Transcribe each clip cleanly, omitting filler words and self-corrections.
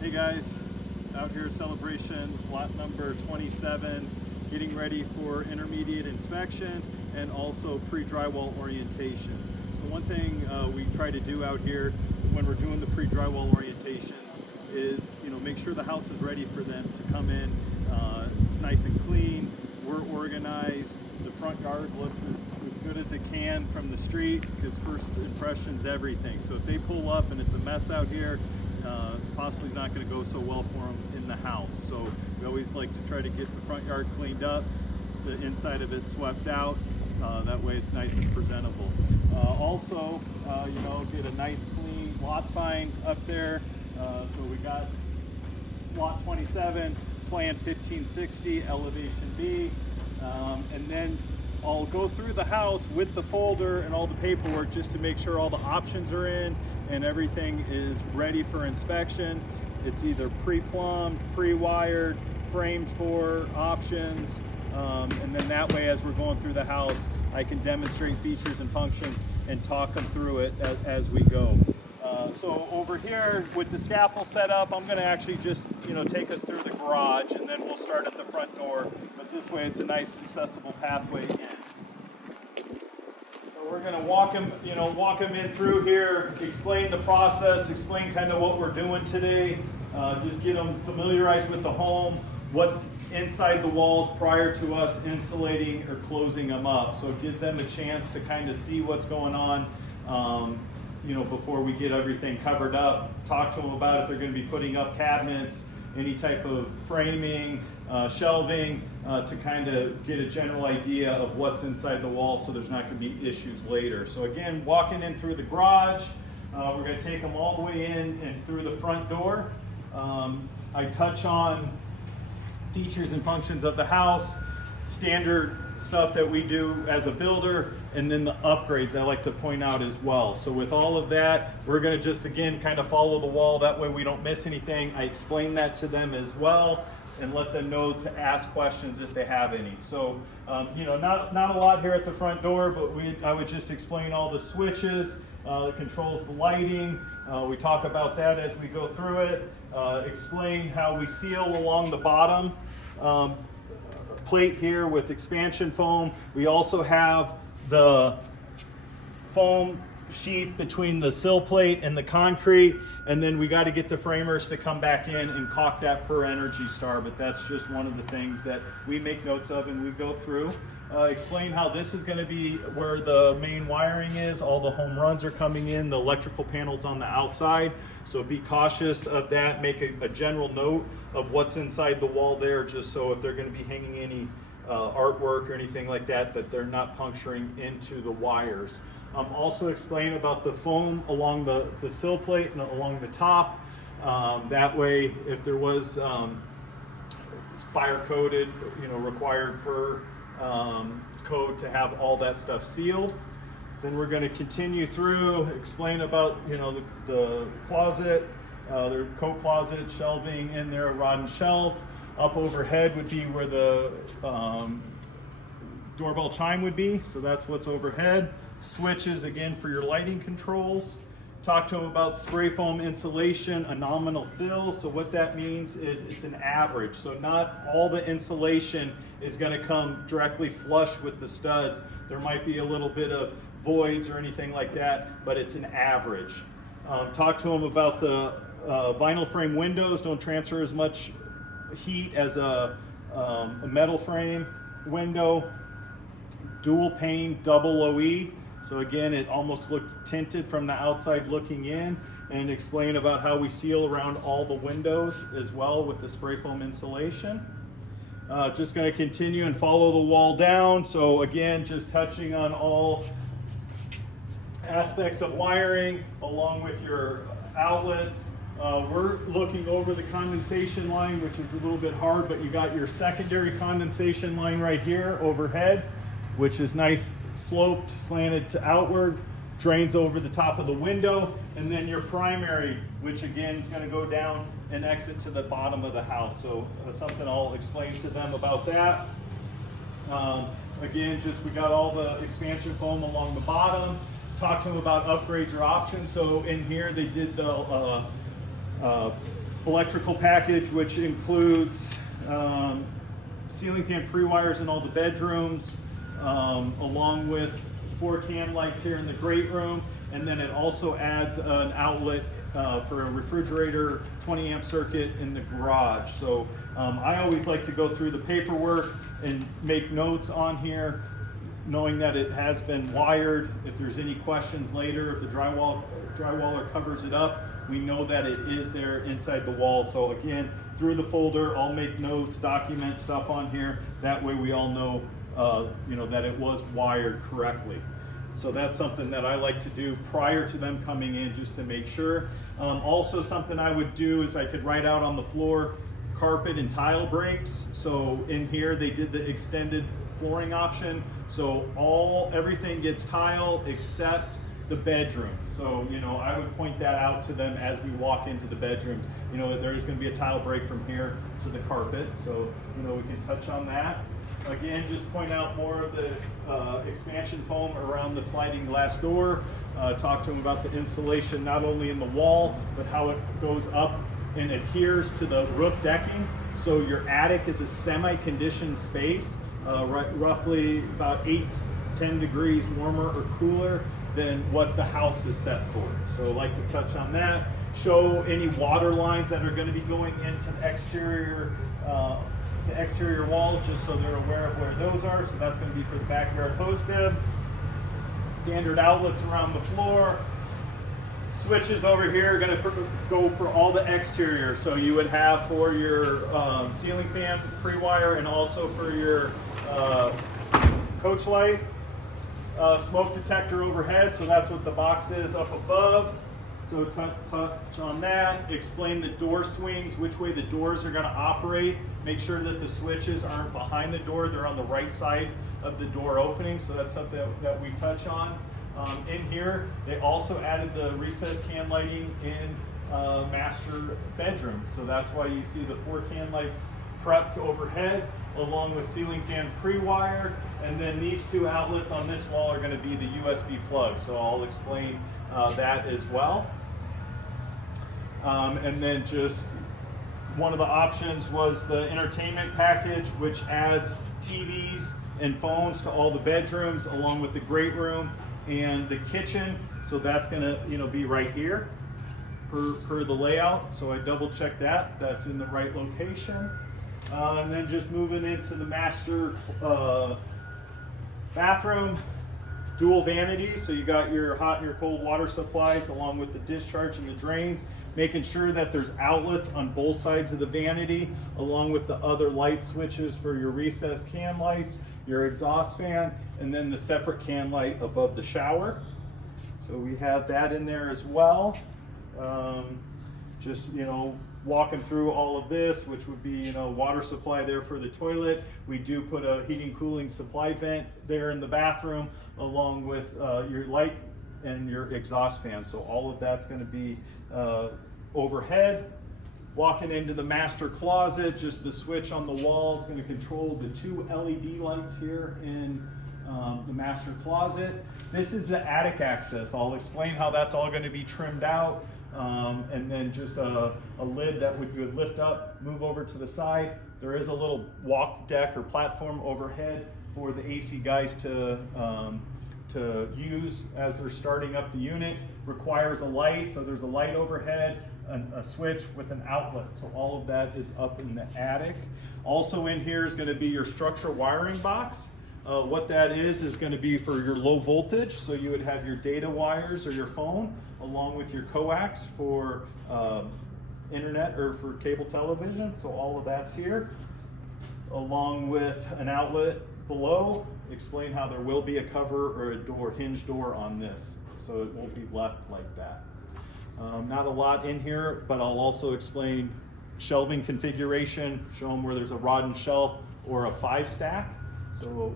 Hey guys, out here celebration, lot number 27, getting ready for intermediate inspection and also pre-drywall orientation. So one thing we try to do out here when we're doing the pre-drywall orientations is, make sure the house is ready for them to come in. It's nice and clean, we're organized, the front yard looks as good as it can from the street because first impression's everything. So if they pull up and it's a mess out here, possibly not going to go so well for them in the house. So we always like to try to get the front yard cleaned up, the inside of it swept out, that way it's nice and presentable. Also, get a nice clean lot sign up there. So we got lot 27, plan 1560, elevation B, and then I'll go through the house with the folder and all the paperwork just to make sure all the options are in and everything is ready for inspection. It's either pre-plumbed, pre-wired, framed for options, and then that way as we're going through the house, I can demonstrate features and functions and talk them through it as we go. So over here with the scaffold set up, I'm going to actually just take us through the garage and then we'll start at the front door, but this way it's a nice accessible pathway in. We're going to walk them in through here, explain the process, explain kind of what we're doing today, just get them familiarized with the home, what's inside the walls prior to us insulating or closing them up. So it gives them a chance to kind of see what's going on, before we get everything covered up. Talk to them about if they're going to be putting up cabinets, any type of framing, shelving, to kind of get a general idea of what's inside the wall so there's not going to be issues later. So again, walking in through the garage, we're going to take them all the way in and through the front door. I touch on features and functions of the house, standard stuff that we do as a builder, and then the upgrades I like to point out as well. So with all of that, we're going to just again kind of follow the wall, that way we don't miss anything. I explain that to them as well and let them know to ask questions if they have any. So not a lot here at the front door, but I would just explain all the switches that controls the lighting. We talk about that as we go through it, explain how we seal along the bottom plate here with expansion foam. We also have the foam sheet between the sill plate and the concrete, and then we got to get the framers to come back in and caulk that per Energy Star, but that's just one of the things that we make notes of and we go through. Explain how this is going to be where the main wiring is, all the home runs are coming in, the electrical panels on the outside, so be cautious of that. Make a general note of what's inside the wall there, just so if they're going to be hanging any artwork or anything like that, that they're not puncturing into the wires. Also explain about the foam along the sill plate and along the top. That way, if there was fire coated, required per code to have all that stuff sealed. Then we're going to continue through, explain about the closet, their coat closet, shelving in there, a rod and shelf. Up overhead would be where the doorbell chime would be, so that's what's overhead. Switches again for your lighting controls. Talk to them about spray foam insulation, a nominal fill. So what that means is it's an average. So not all the insulation is going to come directly flush with the studs. There might be a little bit of voids or anything like that, but it's an average. Talk to them about the vinyl frame windows. Don't transfer as much heat as a metal frame window. Dual pane, double OE. So again, it almost looks tinted from the outside looking in, and explain about how we seal around all the windows as well with the spray foam insulation. Just going to continue and follow the wall down. So again, just touching on all aspects of wiring along with your outlets. We're looking over the condensation line, which is a little bit hard, but you got your secondary condensation line right here overhead, which is nice sloped, slanted to outward, drains over the top of the window, and then your primary, which again is going to go down and exit to the bottom of the house. So something I'll explain to them about that. Again, we got all the expansion foam along the bottom. Talk to them about upgrades or options. So in here they did the electrical package, which includes ceiling fan pre-wires in all the bedrooms, along with 4 can lights here in the great room, and then it also adds an outlet for a refrigerator 20 amp circuit in the garage. So I always like to go through the paperwork and make notes on here, knowing that it has been wired. If there's any questions later, if the drywaller covers it up, we know that it is there inside the wall. So again, through the folder, I'll make notes, document stuff on here. That way we all know, that it was wired correctly. So that's something that I like to do prior to them coming in, just to make sure. Also, something I would do is I could write out on the floor carpet and tile breaks. So in here they did the extended flooring option. So everything gets tile except the bedrooms. So, I would point that out to them as we walk into the bedrooms. There is going to be a tile break from here to the carpet. So, we can touch on that. Again, just point out more of the expansion foam around the sliding glass door. Talk to them about the insulation, not only in the wall, but how it goes up and adheres to the roof decking. So your attic is a semi-conditioned space, roughly about 8-10 degrees warmer or cooler than what the house is set for. So I'd like to touch on that. Show any water lines that are going to be going into the exterior walls, just so they're aware of where those are. So that's going to be for the backyard hose bib. Standard outlets around the floor. Switches over here are going to go for all the exterior. So you would have for your ceiling fan pre-wire, and also for your coach light. Smoke detector overhead, so that's what the box is up above. So touch on that, explain the door swings, which way the doors are going to operate. Make sure that the switches aren't behind the door, they're on the right side of the door opening. So that's something that we touch on. In here, they also added the recessed can lighting in master bedroom. So that's why you see the 4 can lights prepped overhead, along with ceiling fan pre-wire. And then these 2 outlets on this wall are going to be the USB plug. So I'll explain that as well. And then just one of the options was the entertainment package, which adds TVs and phones to all the bedrooms, along with the great room and the kitchen. So that's going to be right here per the layout. So I double checked that's in the right location. And then just moving into the master bathroom, dual vanities. So you got your hot and your cold water supplies, along with the discharge and the drains, making sure that there's outlets on both sides of the vanity, along with the other light switches for your recessed can lights, your exhaust fan, and then the separate can light above the shower. So we have that in there as well. Just walking through all of this, which would be water supply there for the toilet. We do put a heating cooling supply vent there in the bathroom, along with your light and your exhaust fan. So all of that's going to be overhead. Walking into the master closet, just the switch on the wall is going to control the 2 LED lights here in the master closet. This is the attic access. I'll explain how that's all going to be trimmed out. And then just a lid that you would lift up, move over to the side. There is a little walk deck or platform overhead for the AC guys to use as they're starting up the unit. Requires a light, so there's a light overhead, a switch with an outlet. So all of that is up in the attic. Also in here is going to be your structural wiring box. What that is going to be for your low voltage. So you would have your data wires or your phone, along with your coax for internet or for cable television. So all of that's here, along with an outlet below. Explain how there will be a cover or a hinge door on this, so it won't be left like that. Not a lot in here, but I'll also explain shelving configuration, show them where there's a rod and shelf or a 5-stack. So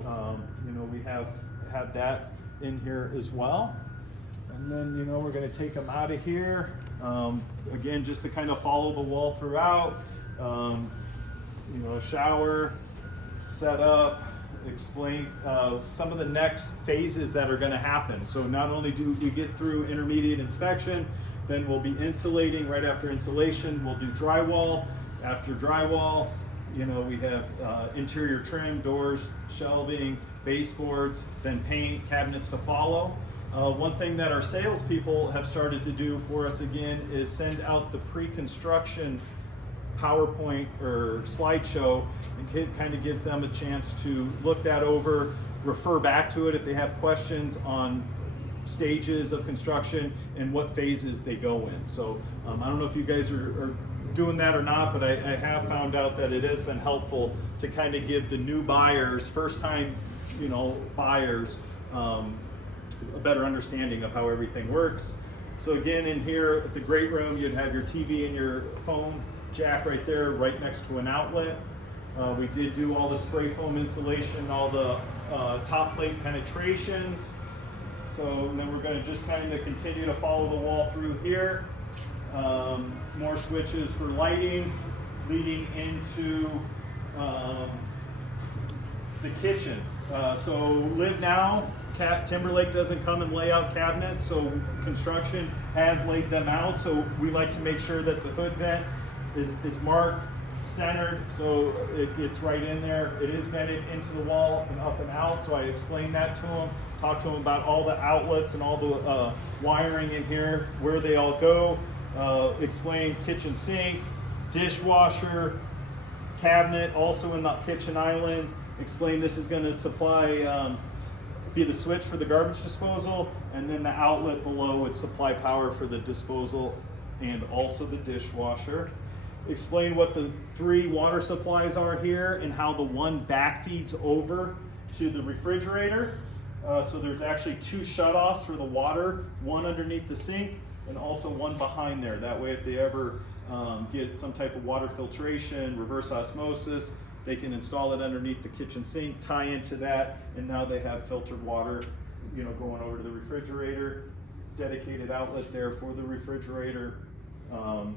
we have that in here as well. And then we're going to take them out of here. Again, just to kind of follow the wall throughout. Shower, set up, explain some of the next phases that are going to happen. So not only do you get through intermediate inspection, Then we'll be insulating. Right after insulation, we'll do drywall. After drywall, you know, we have interior trim, doors, shelving, baseboards, then paint, cabinets to follow. One thing that our salespeople have started to do for us again is send out the pre-construction PowerPoint or slideshow, and it kind of gives them a chance to look that over, refer back to it if they have questions on stages of construction and what phases they go in. So I don't know if you guys are doing that or not, but I have found out that it has been helpful to kind of give the new buyers, first time, you know, buyers, a better understanding of how everything works. So again, in here at the great room, you'd have your TV and your phone jack right there, right next to an outlet. We did do all the spray foam insulation, all the top plate penetrations. So then we're going to just kind of continue to follow the wall through here. More switches for lighting, leading into the kitchen. So live now. Timberlake doesn't come and lay out cabinets, so construction has laid them out. So we like to make sure that the hood vent is marked, centered, so it gets right in there. It is vented into the wall and up and out, so I explained that to them, talked to them about all the outlets and all the wiring in here, where they all go, explain kitchen sink, dishwasher, cabinet, also in the kitchen island, explain this is going to supply be the switch for the garbage disposal, and then the outlet below would supply power for the disposal and also the dishwasher. Explain what the 3 water supplies are here and how the one back feeds over to the refrigerator. So there's actually 2 shutoffs for the water, one underneath the sink and also one behind there. That way if they ever get some type of water filtration, reverse osmosis, they can install it underneath the kitchen sink, tie into that, and now they have filtered water, you know, going over to the refrigerator. Dedicated outlet there for the refrigerator. Going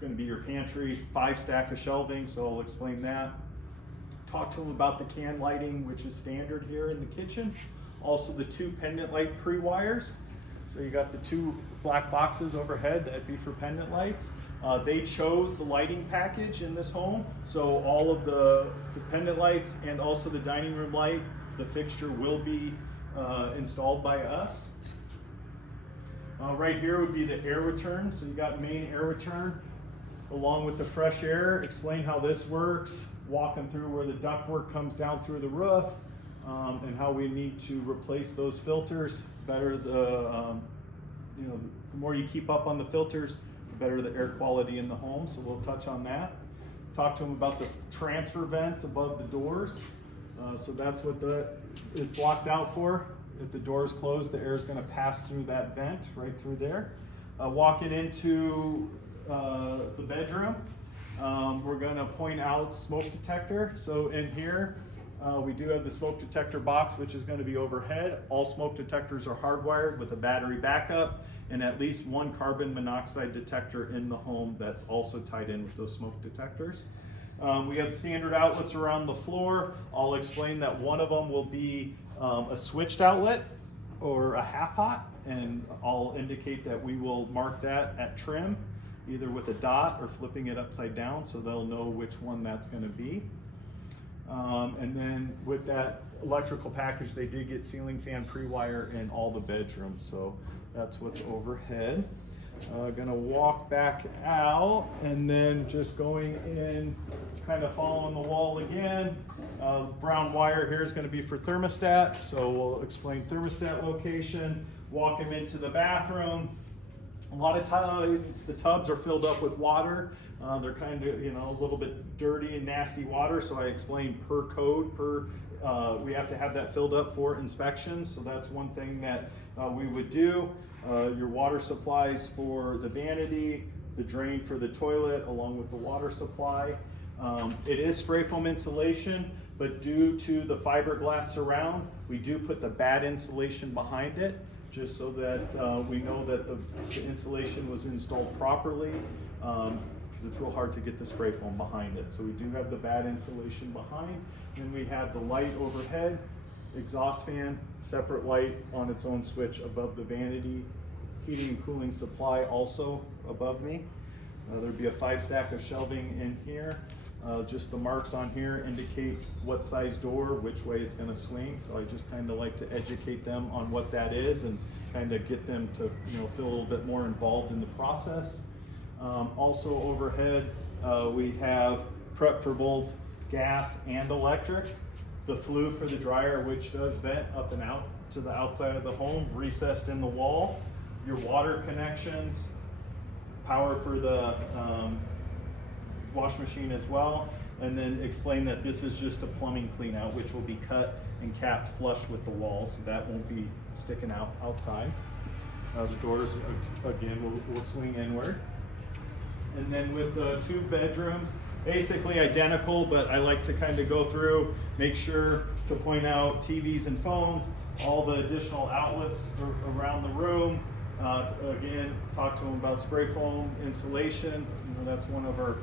to be your pantry, 5 stack of shelving, so I'll explain that. Talk to them about the can lighting, which is standard here in the kitchen. Also the 2 pendant light pre-wires. So you got the 2 black boxes overhead, that'd be for pendant lights. They chose the lighting package in this home, so all of the pendant lights and also the dining room light, the fixture will be installed by us. Right here would be the air return, so you got main air return along with the fresh air. Explain how this works, walk them through where the ductwork comes down through the roof, and how we need to replace those filters. Better the you know, the more you keep up on the filters, the better the air quality in the home, so we'll touch on that. Talk to them about the transfer vents above the doors. So that's what that is blocked out for. If the door is closed, the air is going to pass through that vent right through there. Walk it into the bedroom. We're going to point out smoke detector. So in here, we do have the smoke detector box, which is going to be overhead. All smoke detectors are hardwired with a battery backup and at least 1 carbon monoxide detector in the home that's also tied in with those smoke detectors. We have standard outlets around the floor. I'll explain that one of them will be a switched outlet or a half hot, and I'll indicate that we will mark that at trim, either with a dot or flipping it upside down so they'll know which one that's going to be. And then with that electrical package, they did get ceiling fan pre-wire in all the bedrooms, so that's what's overhead. Gonna walk back out and then just going in, kind of following the wall again. Brown wire here is going to be for thermostat, so we'll explain thermostat location. Walk them into the bathroom. A lot of times the tubs are filled up with water. They're kind of, you know, a little bit dirty and nasty water, so I explained per code, we have to have that filled up for inspection, so that's one thing that we would do. Your water supplies for the vanity, the drain for the toilet, along with the water supply. It is spray foam insulation, but due to the fiberglass surround, we do put the bad insulation behind it, just so that we know that the insulation was installed properly, because it's real hard to get the spray foam behind it. So we do have the bad insulation behind, and we have the light overhead, exhaust fan, separate light on its own switch above the vanity heating and cooling supply also above me. There'd be a 5 stack of shelving in here. Just the marks on here indicate what size door, which way it's going to swing. So I just kind of like to educate them on what that is and kind of get them to feel a little bit more involved in the process. Also overhead, we have prep for both gas and electric. The flue for the dryer, which does vent up and out to the outside of the home, recessed in the wall. Your water connections, power for the wash machine as well, and then explain that this is just a plumbing clean out, which will be cut and capped flush with the wall, so that won't be sticking out outside. The doors again will swing inward. And then with the 2 bedrooms, basically identical, but I like to kind of go through, make sure to point out TVs and phones, all the additional outlets around the room. Again, talk to them about spray foam insulation. That's one of our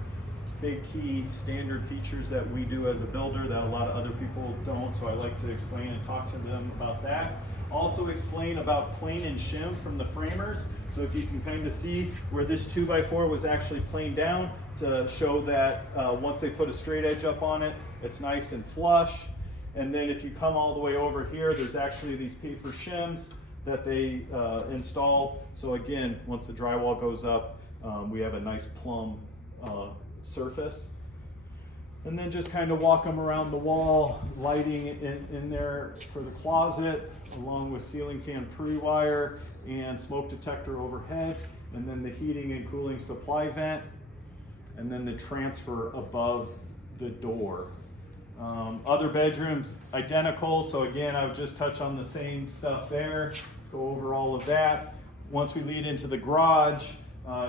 big key standard features that we do as a builder that a lot of other people don't, so I like to explain and talk to them about that. Also explain about plane and shim from the framers, so if you can kind of see where this 2x4 was actually planed down to show that once they put a straight edge up on it, it's nice and flush. And then if you come all the way over here, there's actually these paper shims that they install. So again, once the drywall goes up, we have a nice plumb surface. And then just kind of walk them around the wall, lighting in there for the closet, along with ceiling fan pre-wire and smoke detector overhead, and then the heating and cooling supply vent, and then the transfer above the door. Other bedrooms, identical. So again, I would just touch on the same stuff there, go over all of that. Once we lead into the garage,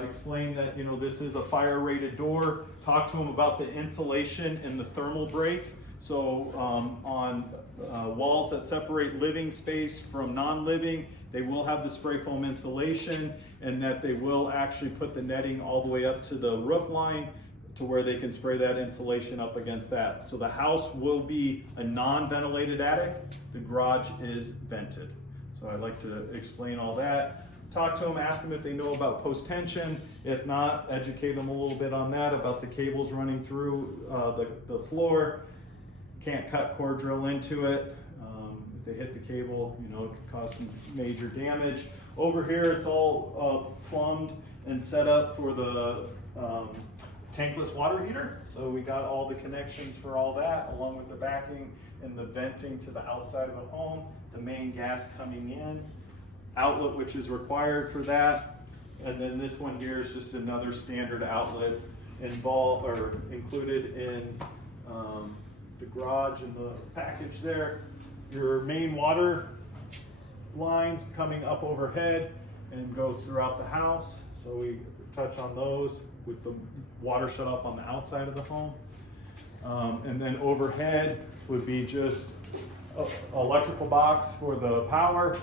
explain that this is a fire rated door. Talk to them about the insulation and the thermal break. So on walls that separate living space from non-living, they will have the spray foam insulation, and that they will actually put the netting all the way up to the roof line to where they can spray that insulation up against that. So the house will be a non-ventilated attic. The garage is vented. So I like to explain all that. Talk to them, ask them if they know about post-tension. If not, educate them a little bit on that, about the cables running through the floor. Can't cut core drill into it. If they hit the cable, it could cause some major damage. Over here, it's all plumbed and set up for the tankless water heater. So we got all the connections for all that, along with the backing and the venting to the outside of the home, the main gas coming in, outlet which is required for that, and then this one here is just another standard outlet involved or included in the garage and the package there. Your main water lines coming up overhead and goes throughout the house, so we touch on those with the water shut off on the outside of the home. And then overhead would be just an electrical box for the power.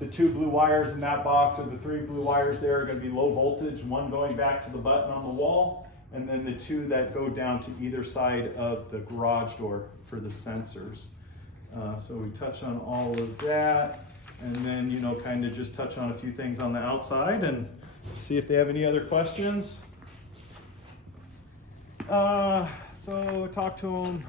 The 2 blue wires in that box, or the 3 blue wires there, are going to be low voltage, one going back to the button on the wall, and then the 2 that go down to either side of the garage door for the sensors. So we touch on all of that, and then kind of just touch on a few things on the outside and see if they have any other questions. So talk to them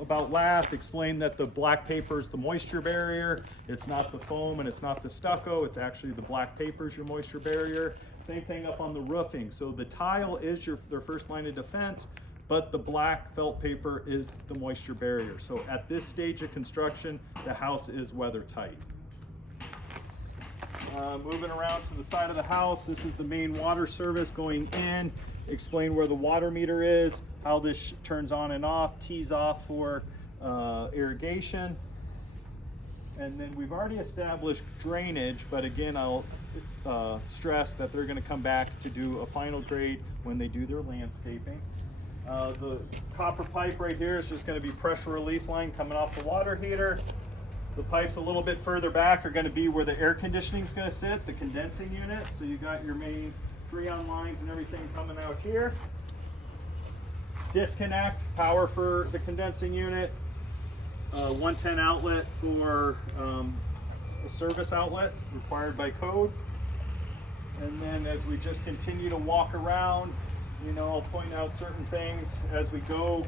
about lath, explain that the black paper is the moisture barrier. It's not the foam and it's not the stucco, it's actually the black paper is your moisture barrier. Same thing up on the roofing. So the tile is their first line of defense, but the black felt paper is the moisture barrier. So at this stage of construction, the house is weather tight. Moving around to the side of the house, this is the main water service going in. Explain where the water meter is, how this turns on and off, tees off for irrigation. And then we've already established drainage, but again, I'll stress that they're going to come back to do a final grade when they do their landscaping. The copper pipe right here is just going to be pressure relief line coming off the water heater. The pipes a little bit further back are going to be where the air conditioning is going to sit, the condensing unit. So you got your main Freon lines and everything coming out here. Disconnect, power for the condensing unit, 110 outlet for a service outlet required by code. And then as we just continue to walk around, you know, I'll point out certain things as we go.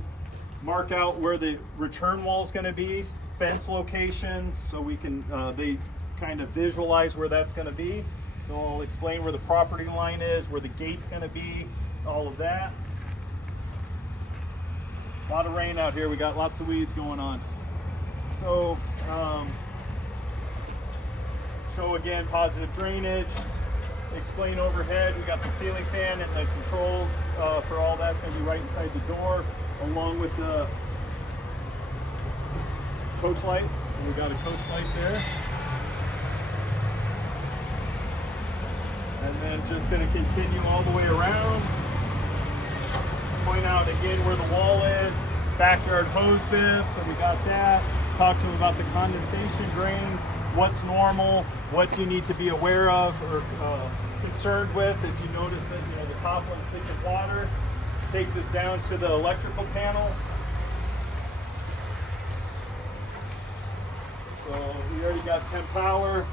Mark out where the return wall is going to be, fence locations, so we can they kind of visualize where that's going to be. So I'll explain where the property line is, where the gate's going to be, all of that. A lot of rain out here. We got lots of weeds going on. So show again positive drainage. Explain overhead. We got the ceiling fan and the controls for all that's going to be right inside the door, along with the coach light. So we got a coach light there. And then just going to continue all the way around. Point out again where the wall is. Backyard hose bib, so we got that. Talk to them about the condensation drains, what's normal, what you need to be aware of or concerned with. If you notice that, you know, the top one's thick with water, takes us down to the electrical panel. So we already got temp power,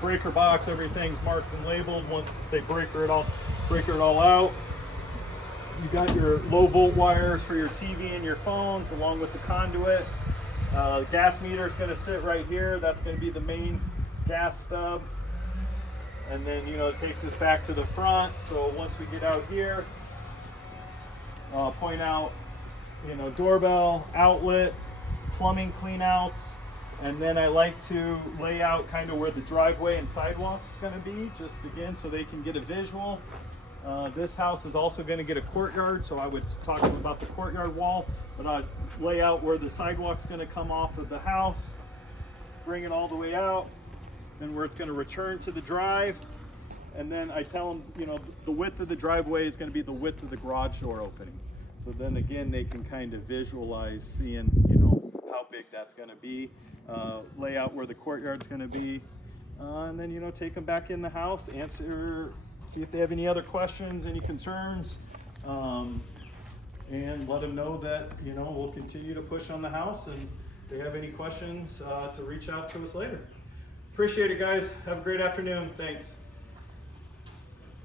breaker box, everything's marked and labeled. Once they breaker it all out. You got your low volt wires for your TV and your phones, along with the conduit. The gas meter is going to sit right here. That's going to be the main gas stub. And then, you know, it takes us back to the front. So once we get out here, I'll point out, you know, doorbell, outlet, plumbing cleanouts. And then I like to lay out kind of where the driveway and sidewalk is going to be, just again, so they can get a visual. This house is also going to get a courtyard, so I would talk to them about the courtyard wall, but I'd lay out where the sidewalk's going to come off of the house, bring it all the way out, and where it's going to return to the drive. And then I tell them, you know, the width of the driveway is going to be the width of the garage door opening. So then again, they can kind of visualize seeing, you know, how big that's going to be, lay out where the courtyard's going to be, and then, you know, take them back in the house, see if they have any other questions, any concerns, and let them know that, you know, we'll continue to push on the house, and if they have any questions, to reach out to us later. Appreciate it, guys. Have a great afternoon. Thanks.